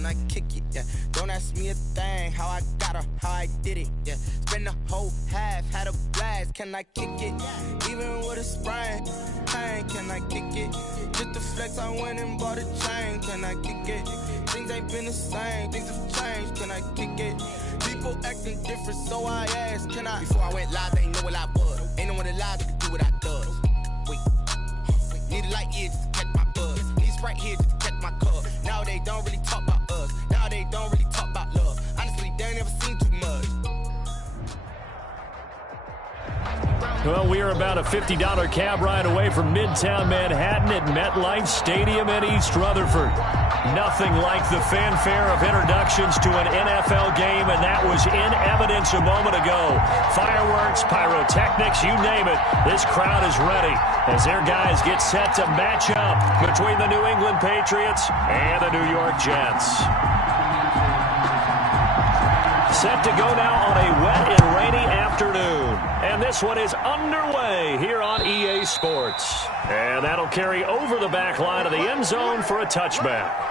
can I kick it? Yeah, don't ask me a thing, how I got her, how I did it. Yeah, spend the whole half, had a blast, can I kick it? Even with a sprain, pain, can I kick it? Just to flex, I went and bought a chain, can I kick it? Things ain't been the same, things have changed, can I kick it? People acting different, so I asked, can I? Before I went live, they ain't know what I was. Ain't no one alive that can do what I does. Wait, need a light here just to catch my buzz. Need Sprite here just to catch my cup. Now they don't really talk about us. Now they don't really talk about love. Honestly, they ain't never seen too much. Well, we are about a $50 cab ride away from Midtown Manhattan at MetLife Stadium in East Rutherford. Nothing like the fanfare of introductions to an NFL game, and that was in evidence a moment ago. Fireworks, pyrotechnics, you name it. This crowd is ready as their guys get set to match up between the New England Patriots and the New York Jets. Set to go now on a wet and rainy afternoon. And this one is underway here on EA Sports. And that'll carry over the back line of the end zone for a touchback.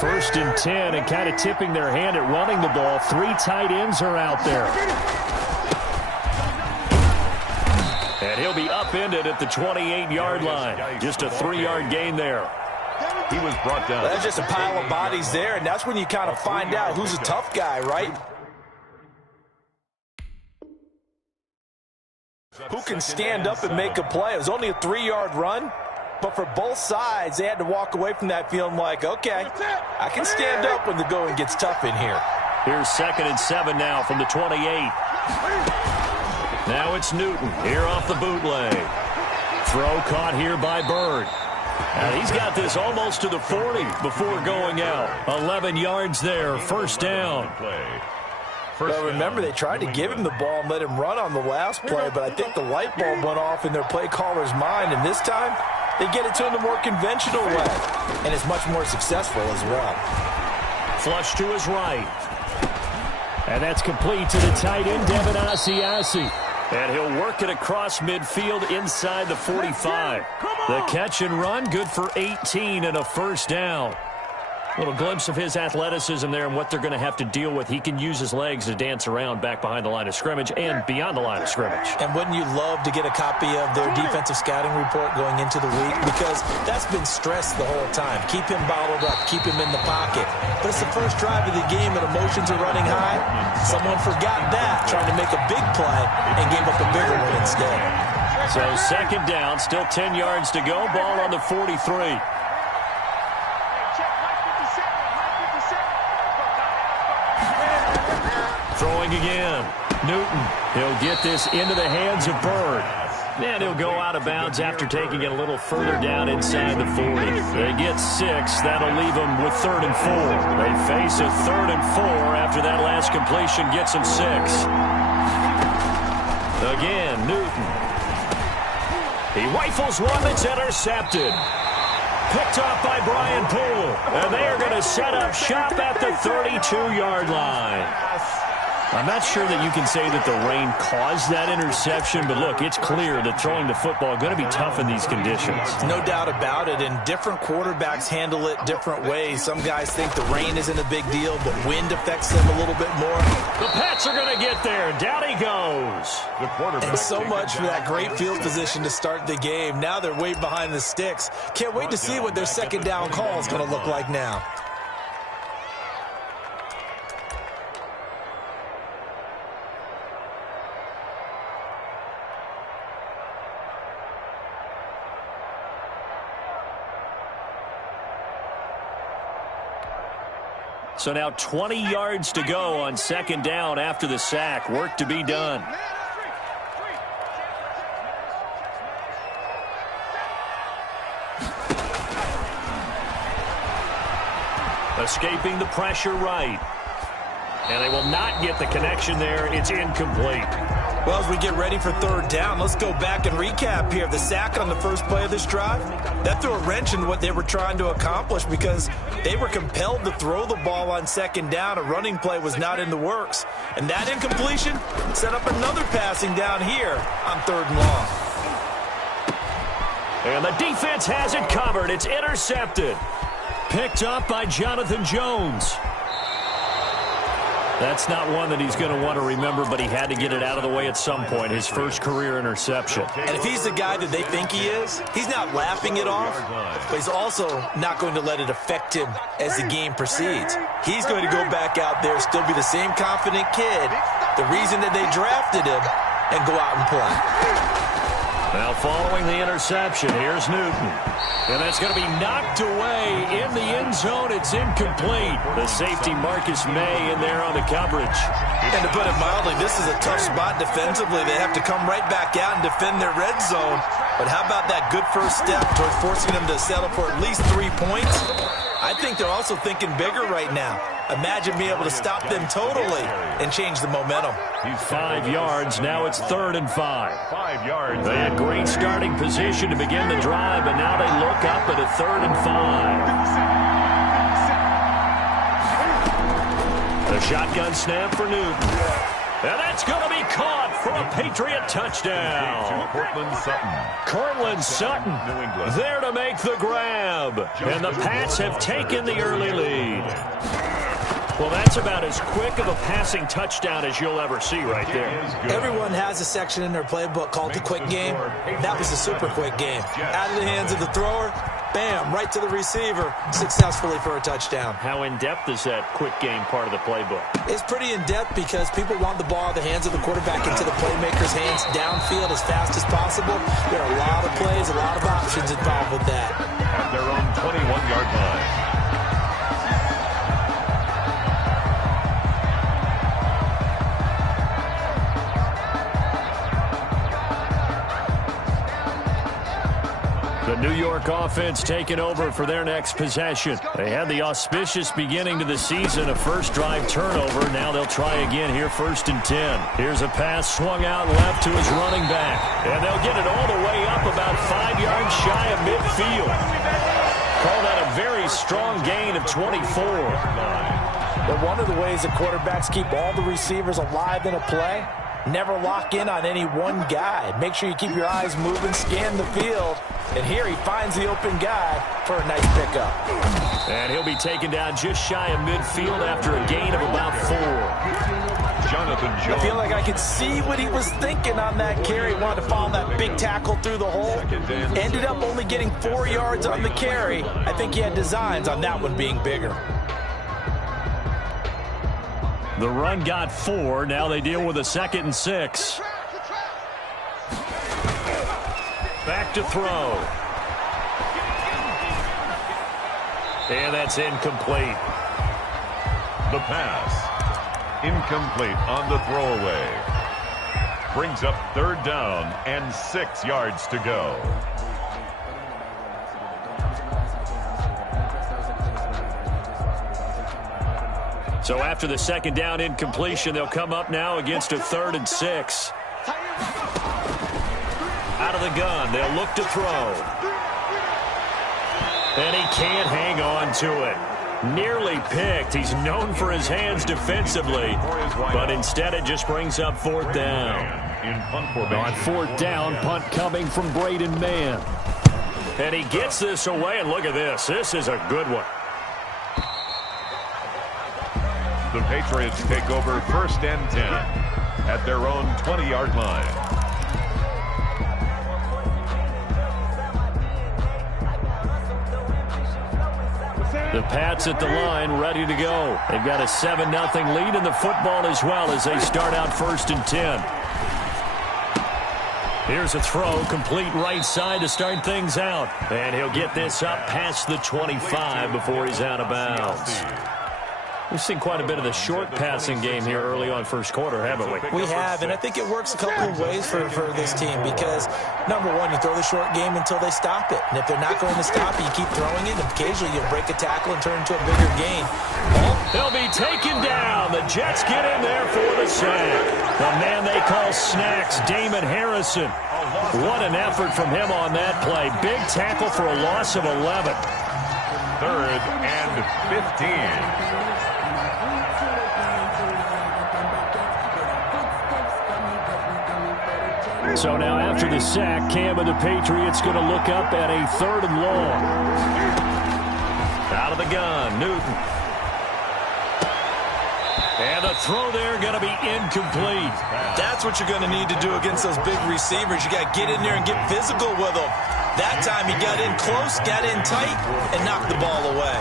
First and 10, and kind of tipping their hand at running the ball. 3 tight ends are out there. And he'll be upended at the 28-yard line. Just a 3-yard gain there. He was brought down. That's just a pile of bodies there, and that's when you kind of find out who's a tough guy, right? Who can stand up and make a play? It was only a 3-yard run. But for both sides, they had to walk away from that feeling like, okay, I can stand up when the going gets tough in here. Here's 2nd and 7 now from the 28. Now it's Newton here off the bootleg. Throw caught here by Bird. And he's got this almost to the 40 before going out. 11 yards there, first down. Well, remember, they tried to give him the ball and let him run on the last play, but I think the light bulb went off in their play caller's mind, and this time they get it to him the more conventional way, and it's much more successful as well. Flush to his right. And that's complete to the tight end, Devin Asiasi. And he'll work it across midfield inside the 45. The catch and run, good for 18 and a first down. Little glimpse of his athleticism there and what they're going to have to deal with. He can use his legs to dance around back behind the line of scrimmage and beyond the line of scrimmage. And wouldn't you love to get a copy of their defensive scouting report going into the week? Because that's been stressed the whole time. Keep him bottled up. Keep him in the pocket. But it's the first drive of the game and emotions are running high. Someone forgot that, trying to make a big play and gave up a bigger one instead. So 2nd down, still 10 yards to go. Ball on the 43. Throwing again. Newton. He'll get this into the hands of Bird. And he'll go out of bounds after taking it a little further down inside the 40. They get 6. That'll leave them with 3rd and 4. They face a 3rd and 4 after that last completion gets them 6. Again, Newton. He rifles one that's intercepted. Picked off by Brian Poole. And they are going to set up shop at the 32-yard line. I'm not sure that you can say that the rain caused that interception, but look, it's clear that throwing the football is going to be tough in these conditions. No doubt about it, and different quarterbacks handle it different ways. Some guys think the rain isn't a big deal, but wind affects them a little bit more. The Pats are going to get there. Down he goes. And so much for that great field position to start the game. Now they're way behind the sticks. Can't wait to see what their 2nd down call is going to look like now. So now 20 yards to go on 2nd down after the sack. Work to be done. Escaping the pressure right. And they will not get the connection there. It's incomplete. Well, as we get ready for third down, let's go back and recap here. The sack on the first play of this drive, that threw a wrench in what they were trying to accomplish because they were compelled to throw the ball on second down. A running play was not in the works. And that incompletion set up another passing down here on third and long. And the defense has it covered. It's intercepted. Picked up by Jonathan Jones. That's not one that he's going to want to remember, but he had to get it out of the way at some point, his first career interception. And if he's the guy that they think he is, he's not laughing it off, but he's also not going to let it affect him as the game proceeds. He's going to go back out there, still be the same confident kid, the reason that they drafted him, and go out and play. Now following the interception, here's Newton. And that's going to be knocked away in the end zone. It's incomplete. The safety Marcus May in there on the coverage. And to put it mildly, this is a tough spot defensively. They have to come right back out and defend their red zone. But how about that good first step toward forcing them to settle for at least 3 points? I think they're also thinking bigger right now. Imagine being able to stop them totally and change the momentum. He's 5 yards. Now it's 3rd and 5. 5 yards. They had great starting position to begin the drive, but now they look up at a 3rd and 5. The shotgun snap for Newton. And that's going to be caught for a Patriot touchdown. Cortland Sutton there to make the grab. And the Pats have taken the early lead. Well, that's about as quick of a passing touchdown as you'll ever see right there. Everyone has a section in their playbook called the quick game. That was a super quick game. Out of the hands of the thrower, bam, right to the receiver, successfully for a touchdown. How in-depth is that quick game part of the playbook? It's pretty in-depth because people want the ball out of the hands of the quarterback into the playmaker's hands downfield as fast as possible. There are a lot of plays, a lot of options involved with that. At their own 21-yard line. The New York offense taking over for their next possession. They had the auspicious beginning to the season, a first drive turnover. Now they'll try again here, 1st and 10. Here's a pass swung out left to his running back. And they'll get it all the way up about 5 yards shy of midfield. Call that a very strong gain of 24. But one of the ways that quarterbacks keep all the receivers alive in a play, never lock in on any one guy. Make sure you keep your eyes moving, scan the field. And here he finds the open guy for a nice pickup. And he'll be taken down just shy of midfield after a gain of about 4. Jonathan Jones. I feel like I could see what he was thinking on that carry. He wanted to follow that big tackle through the hole. Ended up only getting 4 yards on the carry. I think he had designs on that one being bigger. The run got 4. Now they deal with a 2nd and 6. Back to throw. And that's incomplete. The pass. Incomplete on the throwaway. Brings up 3rd down and 6 yards to go. So after the 2nd down incompletion, they'll come up now against a 3rd and 6. Out of the gun, they'll look to throw. And he can't hang on to it. Nearly picked. He's known for his hands defensively, but instead it just brings up 4th down. On 4th down, punt coming from Braden Mann. And he gets this away, and look at this. This is a good one. The Patriots take over 1st and 10 at their own 20-yard line. The Pats at the line, ready to go. They've got a 7-0 lead in the football as well as they start out 1st and 10. Here's a throw, complete right side to start things out. And he'll get this up past the 25 before he's out of bounds. We've seen quite a bit of the short passing game here early on first quarter, haven't we? We have, and I think it works a couple of ways for this team because, number one, you throw the short game until they stop it. And if they're not going to stop it, you keep throwing it, and occasionally you'll break a tackle and turn into a bigger gain. They'll be taken down. The Jets get in there for the sack. The man they call Snacks, Damon Harrison. What an effort from him on that play. Big tackle for a loss of 11. 3rd and 15. So now after the sack, Cam and the Patriots going to look up at a 3rd and long. Out of the gun, Newton. And the throw there going to be incomplete. That's what you're going to need to do against those big receivers. You got to get in there and get physical with them. That time he got in close, got in tight, and knocked the ball away.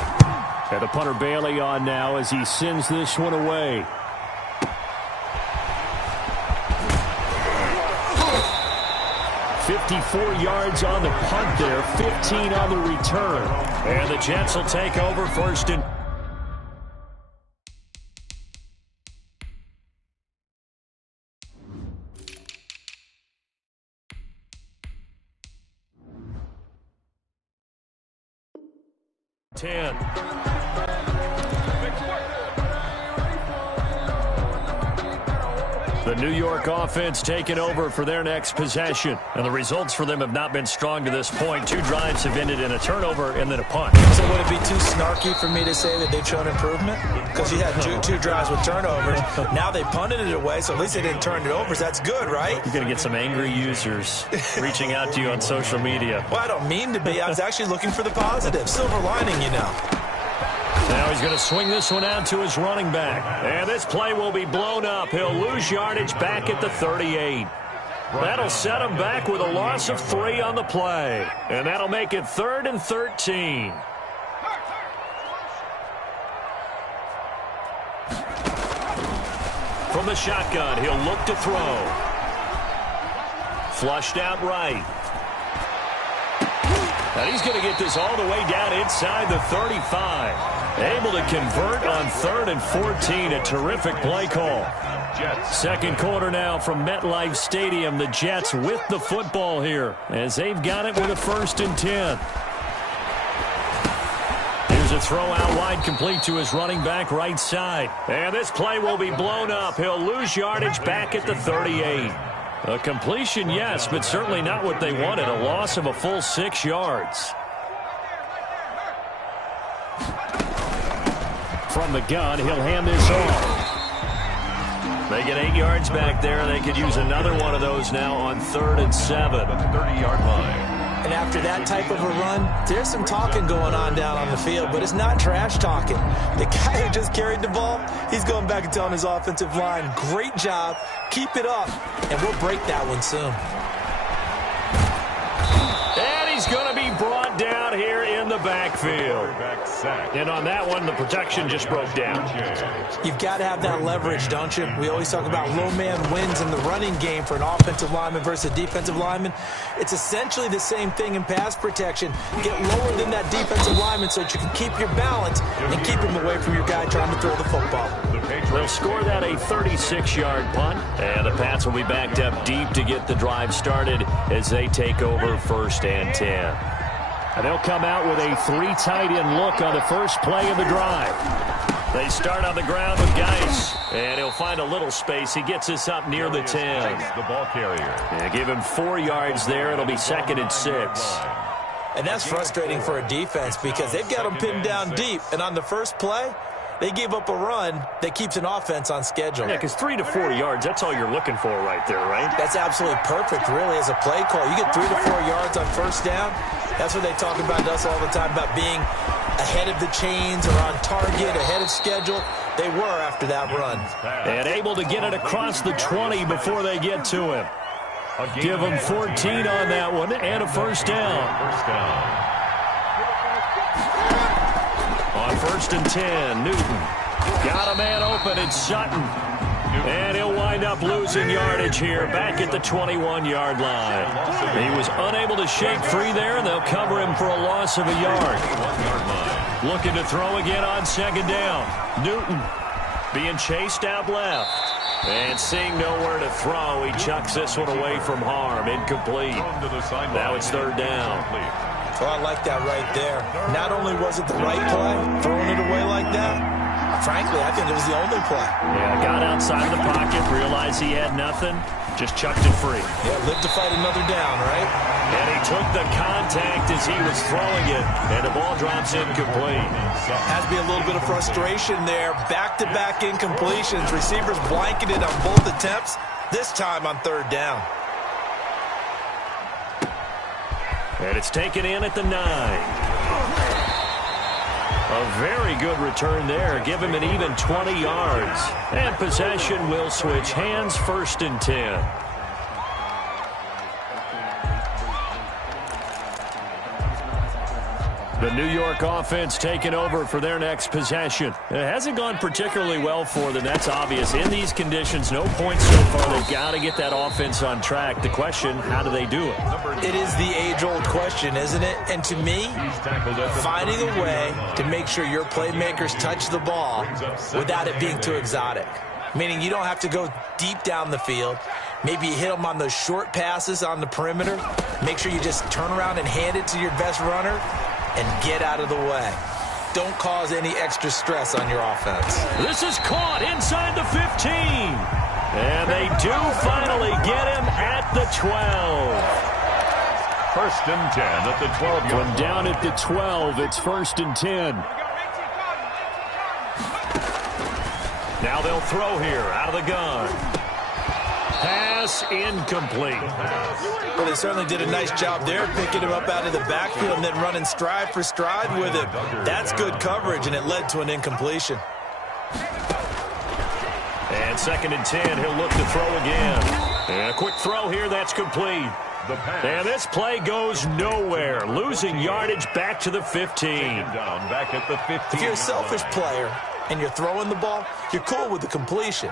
And the punter Bailey on now as he sends this one away. "54 yards on the punt there, 15 on the return. And the Jets will take over 1st and 10. The New York offense taking over for their next possession. And the results for them have not been strong to this point. 2 drives have ended in a turnover and then a punt. So would it be too snarky for me to say that they've shown improvement? Because you had two drives with turnovers. Now they punted it away, so at least they didn't turn it over. So that's good, right? You're going to get some angry users reaching out to you on social media. Well, I don't mean to be. I was actually looking for the positive. Silver lining, you know. Now he's going to swing this one out to his running back. And this play will be blown up. He'll lose yardage back at the 38. That'll set him back with a loss of 3 on the play. And that'll make it 3rd and 13. From the shotgun, he'll look to throw. Flushed out right. And he's going to get this all the way down inside the 35. Able to convert on 3rd and 14. A terrific play call. Second quarter now from MetLife Stadium. The Jets with the football here as they've got it with a 1st and 10. Here's a throw out wide, complete to his running back right side. And this play will be blown up. He'll lose yardage back at the 38. A completion, yes, but certainly not what they wanted. A loss of a full 6 yards. From the gun, he'll hand this off. They get 8 yards back there. They could use another one of those now on 3rd and 7. The 30-yard line. And after that type of a run, there's some talking going on down on the field, but it's not trash talking. The guy who just carried the ball, he's going back and telling his offensive line, great job, keep it up, and we'll break that one soon. And he's going to be brought down here in the backfield. And on that one, the protection just broke down. You've got to have that leverage, don't you? We always talk about low man wins in the running game for an offensive lineman versus a defensive lineman. It's essentially the same thing in pass protection. Get lower than that defensive lineman so that you can keep your balance and keep him away from your guy trying to throw the football. They'll score that a 36-yard punt. And the Pats will be backed up deep to get the drive started as they take over 1st and 10. And they'll come out with a 3 tight end look on the first play of the drive. They start on the ground with Geis, and he'll find a little space. He gets us up near the 10. The ball carrier. Yeah, give him 4 yards there. It'll be 2nd and 6. And that's frustrating for a defense because they've got them pinned down deep. And on the first play, they gave up a run that keeps an offense on schedule. Yeah, because 3 to 4 yards, that's all you're looking for right there, right? That's absolutely perfect, really, as a play call. You get 3 to 4 yards on first down. That's what they talk about to us all the time, about being ahead of the chains or on target, ahead of schedule. They were after that run. And able to get it across the 20 before they get to him. Give him 14 on that one and a 1st down. On 1st and 10, Newton got a man open. It's Sutton. And he'll wind up losing yardage here back at the 21-yard line. He was unable to shake free there, and they'll cover him for a loss of a yard. Looking to throw again on second down. Newton being chased out left. And seeing nowhere to throw, he chucks this one away from harm. Incomplete. Now it's third down. Well, I like that right there. Not only was it the right play, throwing it away like that, frankly, I think it was the only play. Yeah, got outside the pocket, realized he had nothing, just chucked it free. Yeah, lived to fight another down, right? And he took the contact as he was throwing it, and the ball drops incomplete. Has to be a little bit of frustration there. Back-to-back incompletions. Receivers blanketed on both attempts, this time on third down. And it's taken in at the 9. A very good return there. Give him an even 20 yards. And possession will switch hands, 1st and 10. The New York offense taking over for their next possession. It hasn't gone particularly well for them. That's obvious. In these conditions, no points so far. They've got to get that offense on track. The question, how do they do it? It is the age-old question, isn't it? And to me, finding a way to make sure your playmakers touch the ball without it being too exotic. Meaning you don't have to go deep down the field. Maybe you hit them on those short passes on the perimeter. Make sure you just turn around and hand it to your best runner and get out of the way. Don't cause any extra stress on your offense. This is caught inside the 15. And they do finally get him at the 12. 1st and 10 at the 12. From down at the 12, it's 1st and 10. Now they'll throw here out of the gun. Pass incomplete. Well, they certainly did a nice job there, picking him up out of the backfield and then running stride for stride with him. That's good coverage, and it led to an incompletion. And 2nd and 10, he'll look to throw again. And a quick throw here, that's complete. And this play goes nowhere, losing yardage back to the 15. Back at the 15. If you're a selfish player and you're throwing the ball, you're cool with the completion.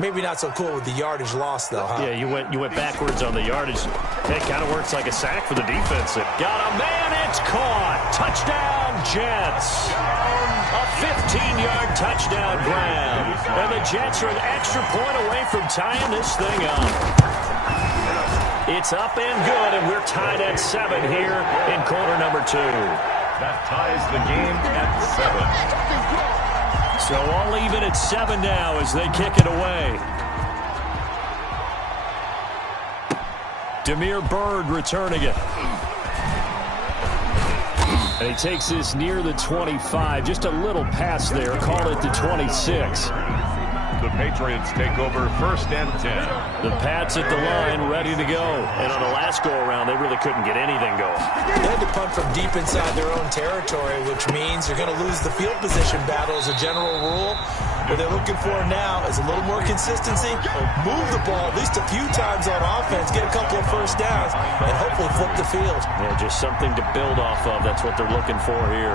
Maybe not so cool with the yardage loss, though, huh? Yeah, you went backwards on the yardage. It kind of works like a sack for the defense. Got a man, it's caught. Touchdown, Jets. A 15-yard touchdown grab. And the Jets are an extra point away from tying this thing up. It's up and good, and we're tied at 7 here in quarter number 2. That ties the game at 7. So all even at 7 now as they kick it away. Damiere Byrd returning it. And he takes this near the 25. Just a little pass there. Call it the 26. The Patriots take over 1st and 10. The Pats at the line ready to go. And on the last go-around, they really couldn't get anything going. They had to punt from deep inside their own territory, which means you're going to lose the field position battle as a general rule. What they're looking for now is a little more consistency, move the ball at least a few times on offense, get a couple of first downs, and hopefully flip the field. Yeah, just something to build off of. That's what they're looking for here.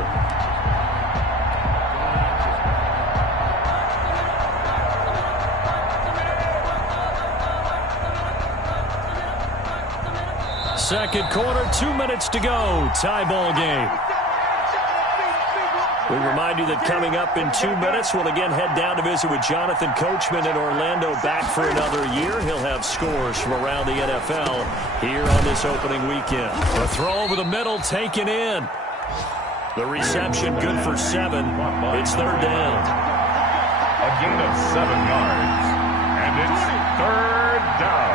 Second quarter, 2 minutes to go. Tie ball game. We remind you that coming up in 2 minutes, we'll again head down to visit with Jonathan Coachman in Orlando, back for another year. He'll have scores from around the NFL here on this opening weekend. A throw over the middle, taken in. The reception good for 7. It's third down. A gain of 7 yards. And it's third down.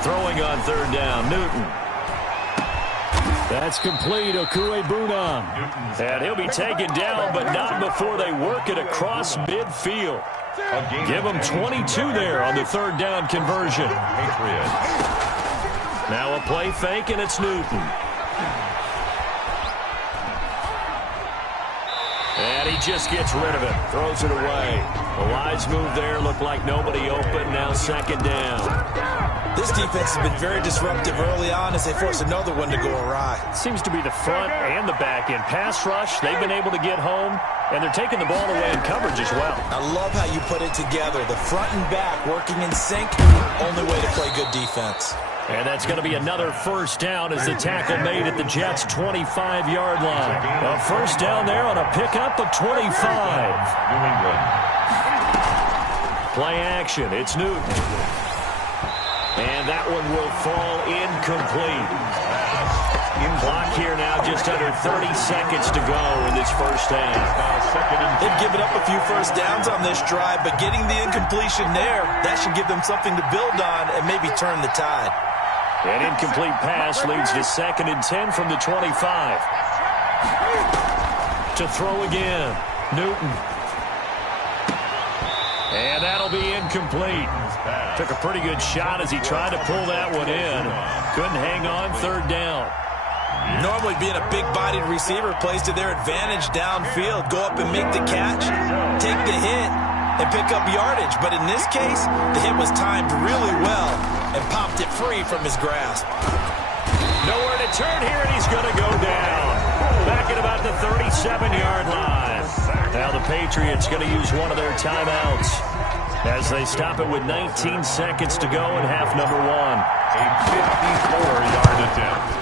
Throwing on third down, Newton. That's complete, Okuebunam. And he'll be taken down, but not before they work it across midfield. Give him 22 there on the third down conversion. Now a play fake, and it's Newton. And he just gets rid of it, throws it away. The wise move there, looked like nobody open, now second down. This defense has been very disruptive early on as they force another one to go awry. Seems to be the front and the back end. Pass rush, they've been able to get home, and they're taking the ball away in coverage as well. I love how you put it together. The front and back working in sync, only way to play good defense. And that's going to be another first down as the tackle made at the Jets' 25-yard line. A first down there on a pickup of 25. New England. Play action, it's Newton. And that one will fall incomplete. Clock here now, just under 30 seconds to go in this first half. They've given up a few first downs on this drive, but getting the incompletion there, that should give them something to build on and maybe turn the tide. An incomplete pass leads to 2nd and 10 from the 25. To throw again, Newton. And that'll be incomplete. Took a pretty good shot as he tried to pull that one in. Couldn't hang on, third down. Normally being a big-bodied receiver plays to their advantage downfield. Go up and make the catch, take the hit, and pick up yardage. But in this case, the hit was timed really well and popped it free from his grasp. Nowhere to turn here, and he's going to go down. Back at about the 37-yard line. Now the Patriots going to use one of their timeouts as they stop it with 19 seconds to go in half number one. A 54-yard attempt.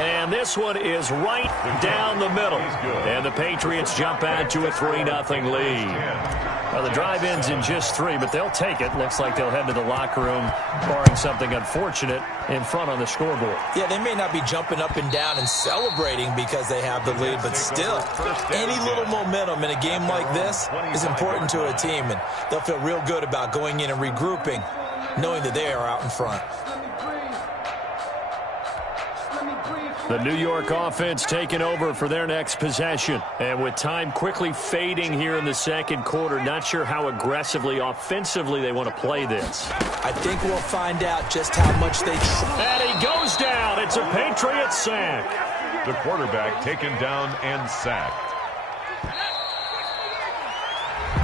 And this one is right down the middle. And the Patriots jump out to a 3-0 lead. Well, the drive ends in just 3, but they'll take it. Looks like they'll head to the locker room, barring something unfortunate in front on the scoreboard. Yeah, they may not be jumping up and down and celebrating because they have the lead, but still, any little momentum in a game like this is important to a team, and they'll feel real good about going in and regrouping, knowing that they are out in front. The New York offense taking over for their next possession. And with time quickly fading here in the second quarter, not sure how aggressively, offensively they want to play this. I think we'll find out just how much they try. And he goes down. It's a Patriot sack. The quarterback taken down and sacked.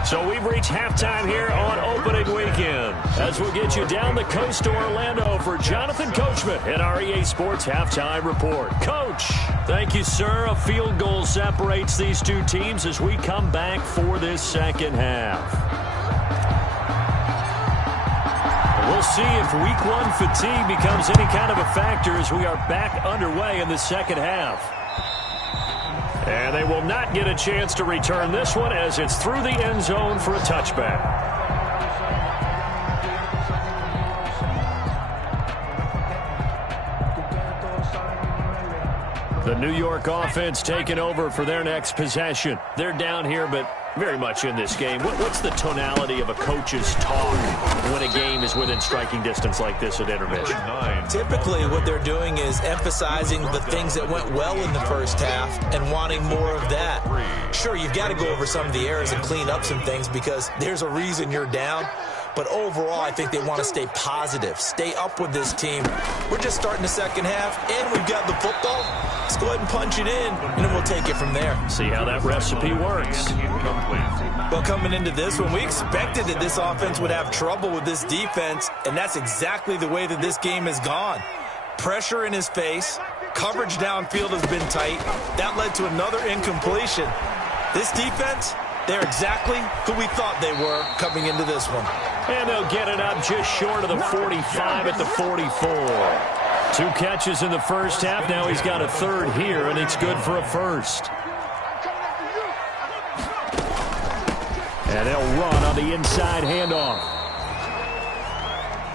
So we've reached halftime here on opening weekend as we'll get you down the coast to Orlando for Jonathan Coachman in our EA Sports Halftime Report. Coach, thank you, sir. A field goal separates these two teams as we come back for this second half. We'll see if week one fatigue becomes any kind of a factor as we are back underway in the second half. And they will not get a chance to return this one as it's through the end zone for a touchback. The New York offense taking over for their next possession. They're down here, but very much in this game. What's the tonality of a coach's talk when a game is within striking distance like this at intermission? Typically, what they're doing is emphasizing the things that went well in the first half and wanting more of that. Sure, you've got to go over some of the errors and clean up some things because there's a reason you're down. But overall, I think they want to stay positive, stay up with this team. We're just starting the second half, and we've got the football. Let's go ahead and punch it in, and then we'll take it from there. See how that recipe works. Well, coming into this one, we expected that this offense would have trouble with this defense, and that's exactly the way that this game has gone. Pressure in his face, coverage downfield has been tight. That led to another incompletion. This defense, they're exactly who we thought they were coming into this one. And they'll get it up just short of the 45 at the 44. 2 catches in the first half. Now he's got a third here, and it's good for a first. And they'll run on the inside handoff.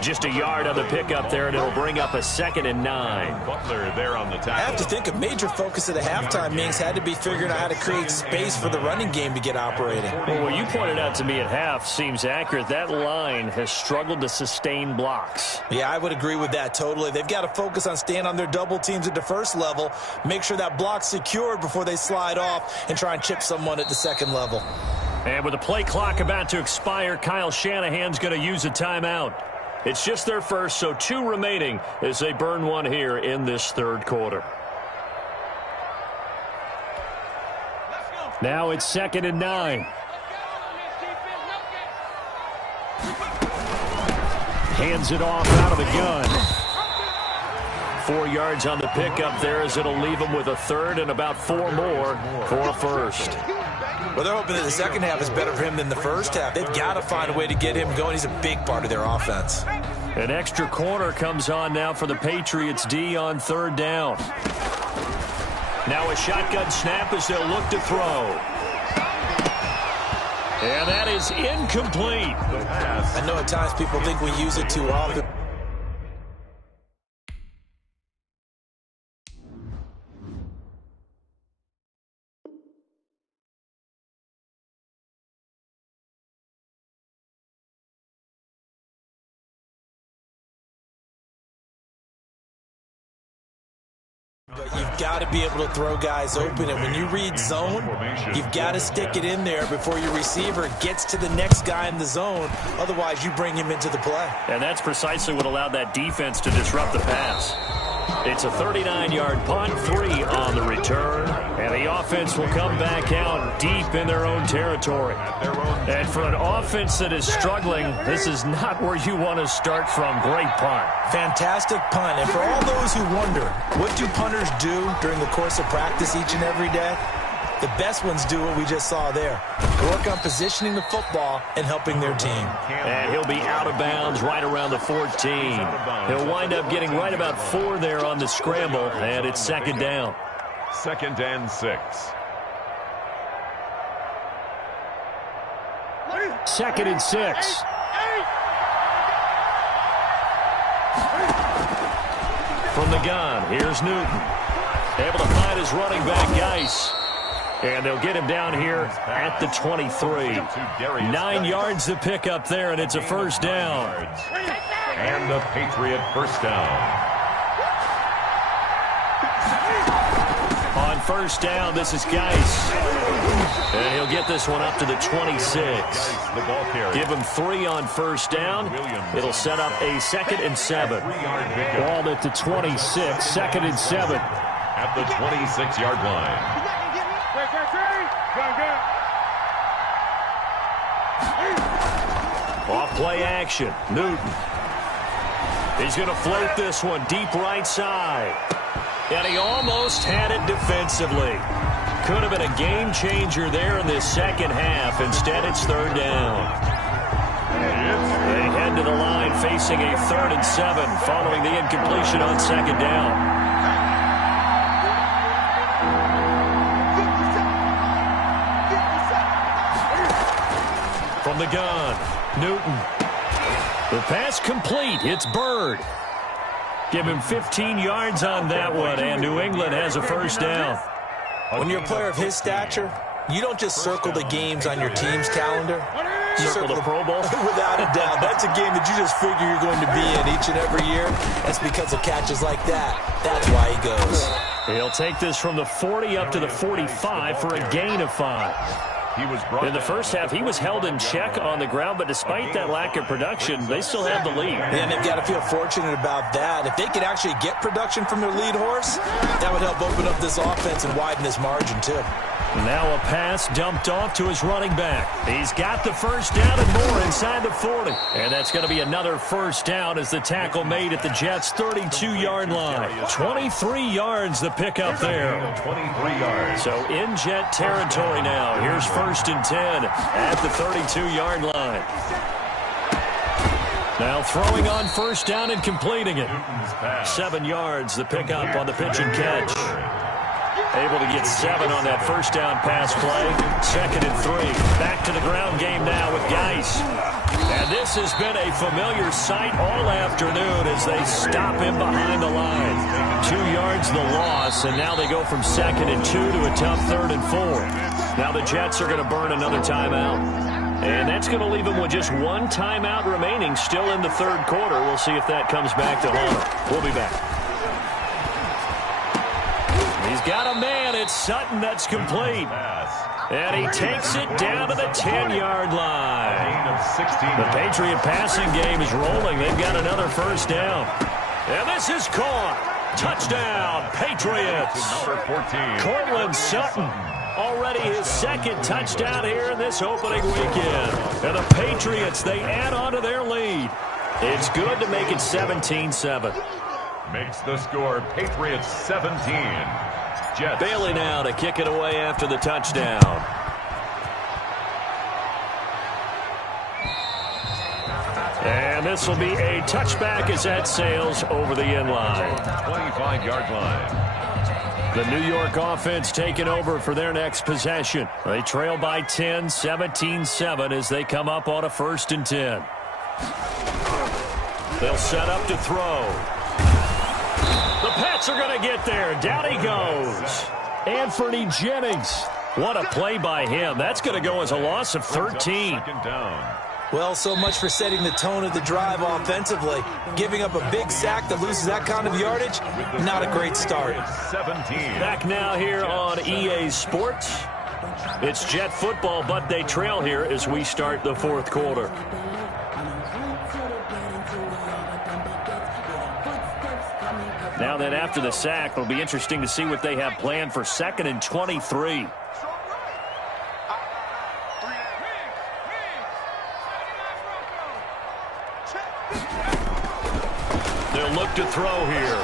Just a yard on the pickup there, and it'll bring up a 2nd and 9. Butler there on the tackle. I have to think a major focus of the halftime meetings had to be figuring out how to create space for the running game to get operating. Well, what you pointed out to me at half seems accurate. That line has struggled to sustain blocks. Yeah, I would agree with that totally. They've got to focus on staying on their double teams at the first level, make sure that block's secured before they slide off and try and chip someone at the second level. And with the play clock about to expire, Kyle Shanahan's going to use a timeout. It's just their first, so 2 remaining as they burn one here in this third quarter. Now it's 2nd and 9. Hands it off out of the gun. 4 yards on the pickup there as it'll leave them with a third and about 4 more for a first. Well, they're hoping that the second half is better for him than the first half. They've got to find a way to get him going. He's a big part of their offense. An extra corner comes on now for the Patriots D on 3rd down. Now a shotgun snap as they'll look to throw. And that is incomplete. I know at times people think we use it too often. But you've got to be able to throw guys open, and when you read zone, you've got to stick it in there before your receiver gets to the next guy in the zone. Otherwise, you bring him into the play. And that's precisely what allowed that defense to disrupt the pass. It's a 39-yard punt, 3 on the return, and the offense will come back out deep in their own territory. And for an offense that is struggling, this is not where you want to start from. Great punt. Fantastic punt. And for all those who wonder, what do punters do during the course of practice each and every day? The best ones do what we just saw there. Work on positioning the football and helping their team. And he'll be out of bounds right around the 14. He'll wind up getting right about 4 there on the scramble, and it's 2nd down. 2nd and 6. 2nd and 6. From the gun, here's Newton. Able to find his running back, Geis. And they'll get him down here at the 23. 9 yards to pick up there, and it's a first down. And the Patriot first down. On first down, this is Geis. And he'll get this one up to the 26. Give him 3 on first down. It'll set up a 2nd and 7. Ball at the 26, 2nd and 7. At the 26-yard line. Off play action. Newton. He's going to float this one deep right side. And he almost had it defensively. Could have been a game changer there in this second half. Instead, it's 3rd down. They head to the line facing a 3rd and 7 following the incompletion on 2nd down. From the gun, Newton. The pass complete. It's Bird. Give him 15 yards on that one, and New England has a first down. When you're a player of his stature, you don't just circle the games on your team's calendar. You Circle the Pro Bowl? Without a doubt. That's a game that you just figure you're going to be in each and every year. That's because of catches like that. That's why he goes. He'll take this from the 40 up to the 45 for a gain of 5. In the first half, he was held in check on the ground, but despite that lack of production, they still have the lead. And they've got to feel fortunate about that. If they could actually get production from their lead horse, that would help open up this offense and widen this margin, too. Now a pass dumped off to his running back. He's got the first down and more inside the 40. And that's going to be another first down as the tackle made at the Jets' 32-yard line. 23 yards the pickup there. 23 yards. So in Jet territory now. Here's 1st and 10 at the 32-yard line. Now throwing on first down and completing it. 7 yards the pickup on the pitch and catch. Able to get 7 on that first down pass play. 2nd and 3. Back to the ground game now with Geis. And this has been a familiar sight all afternoon as they stop him behind the line. 2 yards the loss, and now they go from 2nd and 2 to a tough 3rd and 4. Now the Jets are going to burn another timeout. And that's going to leave them with just 1 timeout remaining still in the 3rd quarter. We'll see if that comes back to haunt them. We'll be back. He's got a man. It's Sutton that's complete. And he takes it down to the 10-yard line. The Patriot passing game is rolling. They've got another first down. And this is caught. Touchdown, Patriots. Number 14. Cortland Sutton Already his second touchdown here in this opening weekend. And the Patriots, they add on to their lead. It's good to make it 17-7. Makes the score Patriots 17. Jets. Bailey now to kick it away after the touchdown. And this will be a touchback as that sails over the end line. 25-yard line. The New York offense taking over for their next possession. They trail by 10, 17-7 as they come up on a 1st and 10. They'll set up to throw. The Pats are going to get there. Down he goes. Anthony Jennings. What a play by him. That's going to go as a loss of 13. Second down. Well, so much for setting the tone of the drive offensively. Giving up a big sack that loses that kind of yardage, not a great start. 17. Back now here on EA Sports. It's Jet football, but they trail here as we start the 4th quarter. Now then, after the sack, it'll be interesting to see what they have planned for 2nd and 23. They'll look to throw here.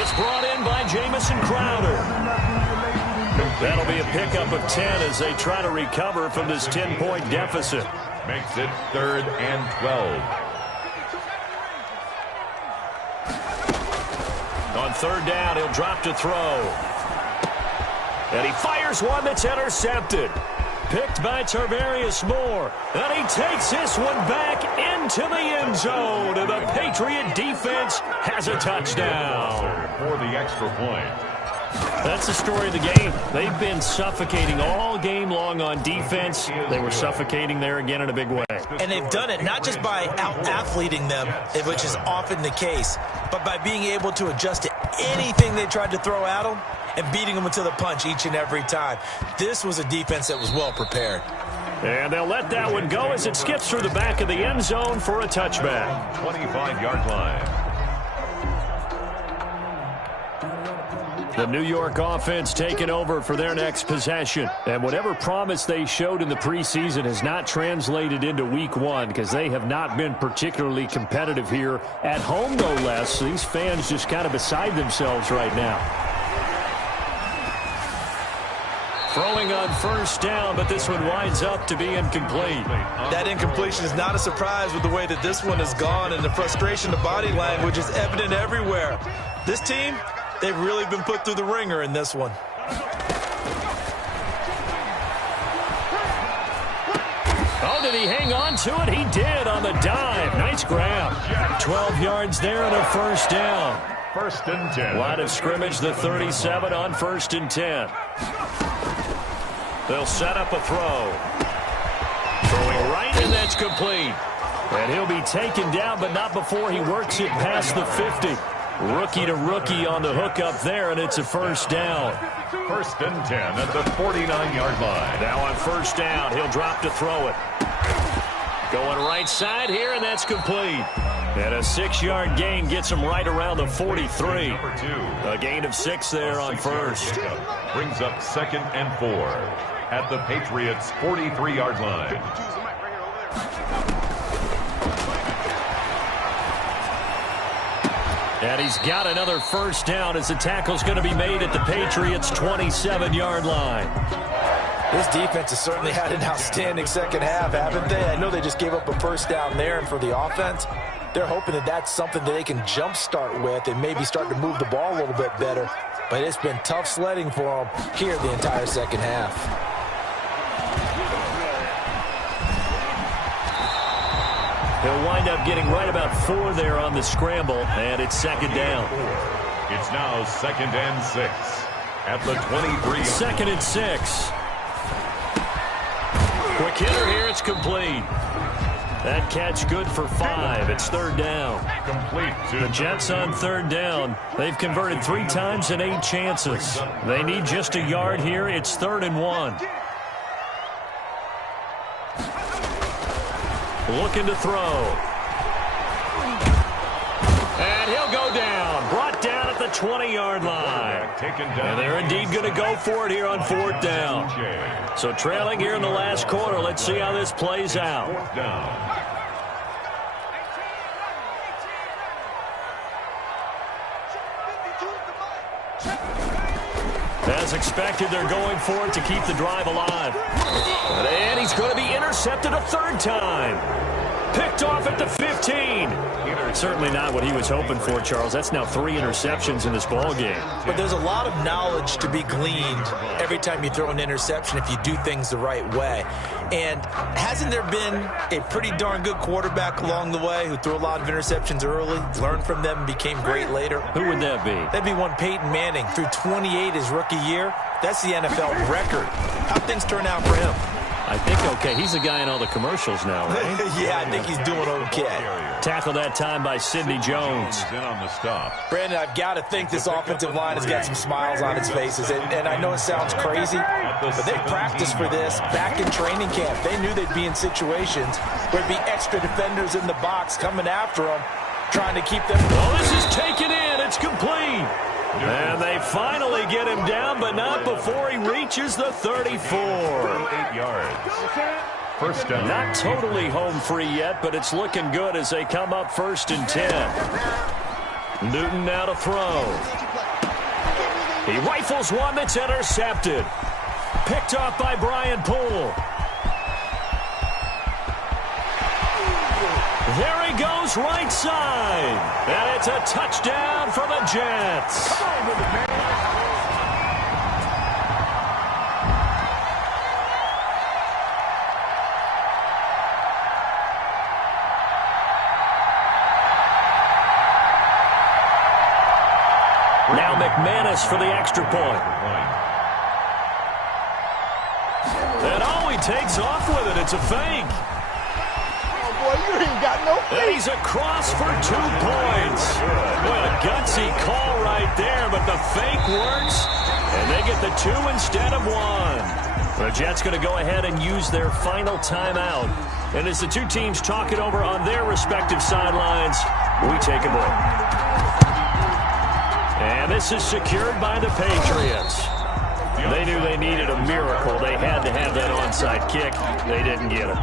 It's brought in by Jamison Crowder. That'll be a pickup of 10 as they try to recover from this 10-point deficit. Makes it 3rd and 12. On 3rd down, he'll drop to throw. And he fires one that's intercepted. Picked by Tarvarius Moore. And he takes this one back into the end zone. And the Patriot defense has a touchdown. For the extra point. That's the story of the game. They've been suffocating all game long on defense. They were suffocating there again in a big way. And they've done it not just by out-athleting them, which is often the case, but by being able to adjust to anything they tried to throw at them and beating them into the punch each and every time. This was a defense that was well prepared. And they'll let that one go as it skips through the back of the end zone for a touchback. 25-yard line. The New York offense taking over for their next possession. And whatever promise they showed in the preseason has not translated into week 1 because they have not been particularly competitive here at home, no less. These fans just kind of beside themselves right now. Throwing on 1st down, but this one winds up to be incomplete. That incompletion is not a surprise with the way that this one has gone, and the frustration, the body language is evident everywhere. This team, they've really been put through the ringer in this one. Oh, did he hang on to it? He did on the dive. Nice grab. 12 yards there and a 1st down. 1st and 10. Line of scrimmage, the 37 on 1st and 10. They'll set up a throw. Throwing right, and that's complete. And he'll be taken down, but not before he works it past the 50. Rookie to rookie on the hook up there, and it's a 1st down. 1st and 10 at the 49-yard line. Now on 1st down, he'll drop to throw it. Going right side here, and that's complete. And a 6-yard gain gets him right around the 43. A gain of 6 there on 1st. Brings up 2nd and 4 at the Patriots' 43-yard line. And he's got another 1st down as the tackle's going to be made at the Patriots' 27-yard line. This defense has certainly had an outstanding second half, haven't they? I know they just gave up a 1st down there, and for the offense, they're hoping that that's something that they can jumpstart with and maybe start to move the ball a little bit better. But it's been tough sledding for them here the entire second half. He'll wind up getting right about 4 there on the scramble, and it's 2nd down. It's now 2nd and 6 at the 23. 2nd and 6. Quick hitter here, it's complete. That catch good for 5. It's 3rd down. Complete to the Jets on 3rd down. They've converted 3 times in 8 chances. They need just a yard here. It's 3rd and 1. Looking to throw. And he'll go down. Brought down at the 20-yard line. And they're indeed going to go for it here on 4th down. So trailing here in the last quarter. Let's see how this plays out. 4th down. As expected, they're going for it to keep the drive alive. And he's going to be intercepted a 3rd time. Picked off at the 15. Certainly not what he was hoping for, Charles. That's now 3 interceptions in this ball game. But there's a lot of knowledge to be gleaned every time you throw an interception if you do things the right way. And hasn't there been a pretty darn good quarterback along the way who threw a lot of interceptions early, learned from them, and became great later? Who would that be? That'd be one Peyton Manning. Threw 28 his rookie year. That's the NFL record. How'd things turn out for him? I think okay. He's the guy in all the commercials now, right? Yeah, I think he's doing okay. Tackled that time by Sidney Jones. In on the stop. Brandon, I've got to think this offensive line has got some smiles on its faces. And I know it sounds crazy, but they practiced for this back in training camp. They knew they'd be in situations where there'd be extra defenders in the box coming after them, trying to keep them. Oh, this is taken in. It's complete. And they finally get him down, but not before he reaches the 34. 8 yards. 1st down. Not totally home free yet, but it's looking good as they come up 1st and 10. Newton now to throw. He rifles one that's intercepted. Picked off by Brian Poole. There he goes, right side. And it's a touchdown for the Jets. Now McManus for the extra point. And oh, he takes off with it. It's a fake. Boy, you ain't got no And he's across for 2 points. Boy, a gutsy call right there, but the fake works, and they get the 2 instead of 1. The Jets going to go ahead and use their final timeout. And as the 2 teams talk it over on their respective sidelines, we take a break. And this is secured by the Patriots. They knew they needed a miracle. They had to have that onside kick. They didn't get it.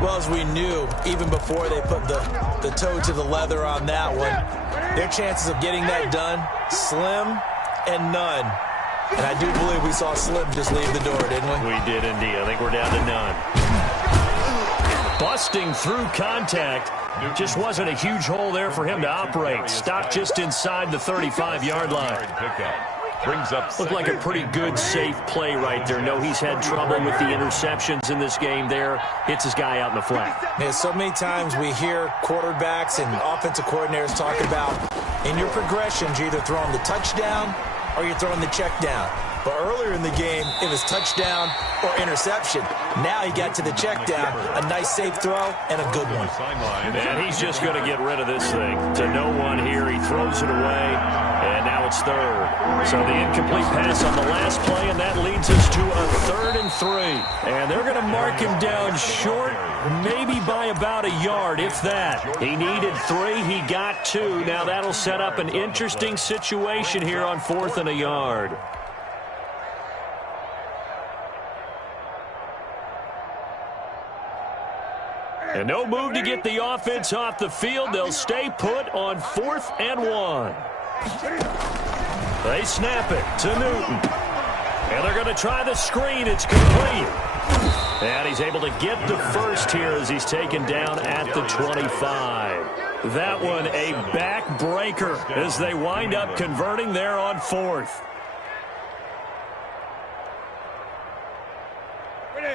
Well, as we knew, even before they put the toe to the leather on that one, their chances of getting that done, slim and none. And I do believe we saw Slim just leave the door, didn't we? We did indeed. I think we're down to none. Busting through contact. Just wasn't a huge hole there for him to operate. Stopped just inside the 35-yard line. Brings up Looked like a pretty good, safe play right there. No, he's had trouble with the interceptions in this game there. Hits his guy out in the flat. Yeah, so many times we hear quarterbacks and offensive coordinators talk about in your progressions, you're either throwing the touchdown or you're throwing the check down. But earlier in the game, it was touchdown or interception. Now he got to the check down, a nice safe throw, and a good one. And he's just going to get rid of this thing. To no one here, he throws it away, and now it's 3rd. So the incomplete pass on the last play, and that leads us to a 3rd and 3. And they're going to mark him down short, maybe by about a yard, if that. He needed 3, he got 2. Now that'll set up an interesting situation here on 4th and a yard. And no move to get the offense off the field. They'll stay put on 4th and 1. They snap it to Newton. And they're going to try the screen. It's complete. And he's able to get the first here as he's taken down at the 25. That one a backbreaker as they wind up converting there on 4th.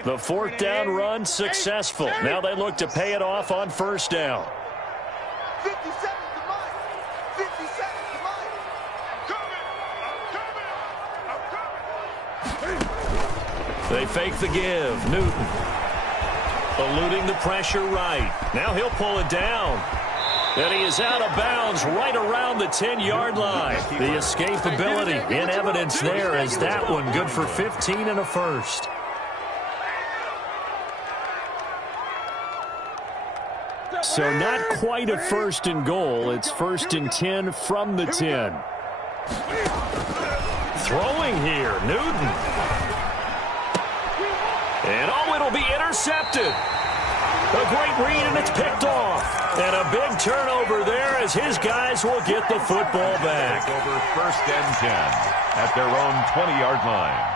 The 4th down run successful. Now they look to pay it off on 1st down. 50 seconds to mine. 50 seconds to mine. I'm coming. They fake the give. Newton eluding the pressure right. Now he'll pull it down. And he is out of bounds right around the 10-yard line. The escapability in evidence there as that one good for 15 and a first. So not quite a 1st and goal. It's 1st and 10 from the 10. Throwing here, Newton. And it'll be intercepted. A great read, and it's picked off. And a big turnover there as his guys will get the football back. Over 1st and 10 at their own 20-yard line.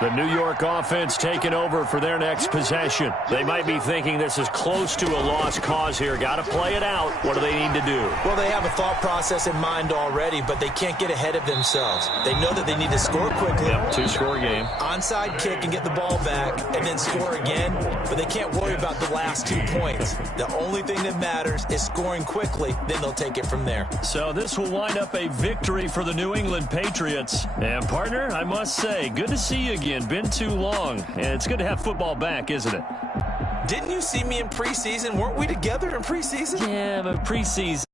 The New York offense taking over for their next possession. They might be thinking this is close to a lost cause here. Got to play it out. What do they need to do? Well, they have a thought process in mind already, but they can't get ahead of themselves. They know that they need to score quickly. Yep, 2-score game. Onside kick and get the ball back and then score again, but they can't worry about the last 2 points. The only thing that matters is scoring quickly, then they'll take it from there. So this will wind up a victory for the New England Patriots. And, partner, I must say, good to see you again. Been too long. And it's good to have football back, isn't it? Didn't you see me in preseason? Weren't we together in preseason? Yeah, but preseason.